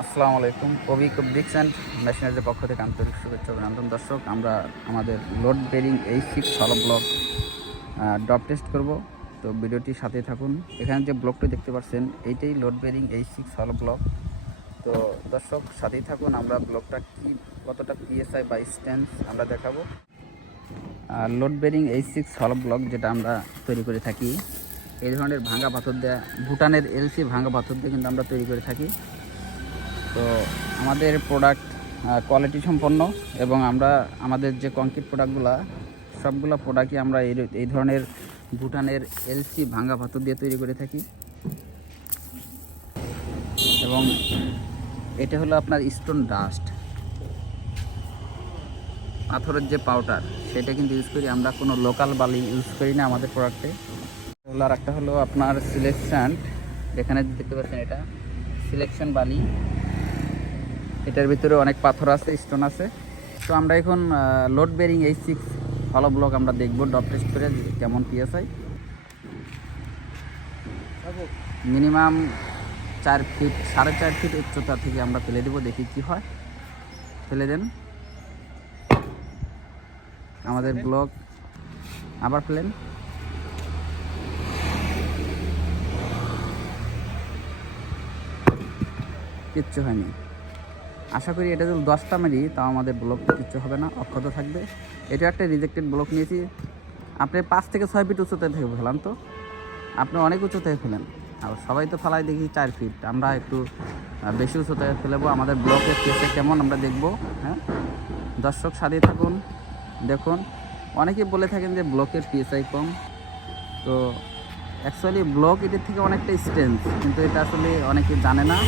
আসসালামু আলাইকুম। কবি ব্রিক্স অ্যান্ড মেশিনারির পক্ষ থেকে আন্তরিক শুভেচ্ছা অভিনন্দন। দর্শক, আমরা আমাদের লোড বেরিং H6 হলো ব্লক ড্রপ টেস্ট করব। তো ভিডিওটির সাথে থাকুন। এখানে যে ব্লকটি দেখতে পাচ্ছেন এইটাই লোড বেরিং H6 হলো ব্লক। তো দর্শক, সাথেই থাকুন। আমরা ব্লকটা কতটা PSI বা স্ট্যান্স আমরা দেখাবো। লোড বেরিং H6 হলো ব্লক যেটা আমরা তৈরি করে থাকি, এই ধরনের ভাঙা পাথর দেওয়া ভুটানের LC ভাঙা পাথর দিয়ে কিন্তু আমরা তৈরি করে থাকি। তো আমাদের প্রোডাক্ট কোয়ালিটি সম্পন্ন এবং আমরা আমাদের যে কংক্রিট প্রোডাক্টগুলো সবগুলো প্রোডাক্টই আমরা এই ধরনের ভুটানের LC ভাঙা পাথর দিয়ে তৈরি করে থাকি। এবং এটা হলো আপনার স্টোন ডাস্ট, পাথরের যে পাউডার সেটা কিন্তু ইউজ করি আমরা, কোনো লোকাল বালি ইউজ করি না আমাদের প্রোডাক্টে। এগুলো আর একটা হলো আপনার সিলেকশন, যেখানে দেখতে পাচ্ছেন এটা সিলেকশন বালি, এটার ভিতরে অনেক পাথর আছে, স্টোন আছে। তো আমরা এখন লোড বেরিং H6 হলো ব্লক আমরা দেখব ড্রপ টেস্ট করে কেমন PSI। মিনিমাম 4 ফিট 4.5 ফিট উচ্চতা থেকে আমরা ফেলে দেবো, দেখি কি হয়। ফেলে দেন আমাদের ব্লক, আবার ফেলেন। কিচ্ছু হয়নি। আশা করি এটা যদি 10টা মারি তাও আমাদের ব্লক কিচ্ছু হবে না, অক্ষত থাকবে। এটা একটা রিজেক্টেড ব্লক নিয়েছি। আপনি 5 থেকে 6 ফিট উচ্চতায় থেকে ফেলান, তো আপনি অনেক উচ্চতায় ফেলেন। আর সবাই তো ফেলায় দেখি 4 ফিট, আমরা একটু বেশি উচ্চতায় ফেলবো। আমাদের ব্লকের PSI কেমন আমরা দেখব। হ্যাঁ দর্শক, সাথে থাকুন, দেখুন। অনেকেই বলে থাকেন যে ব্লকের PSI কম, তো অ্যাকচুয়ালি ব্লক এটার থেকে অনেকটা স্ট্রেংথ, কিন্তু এটা আসলে অনেকে জানে না।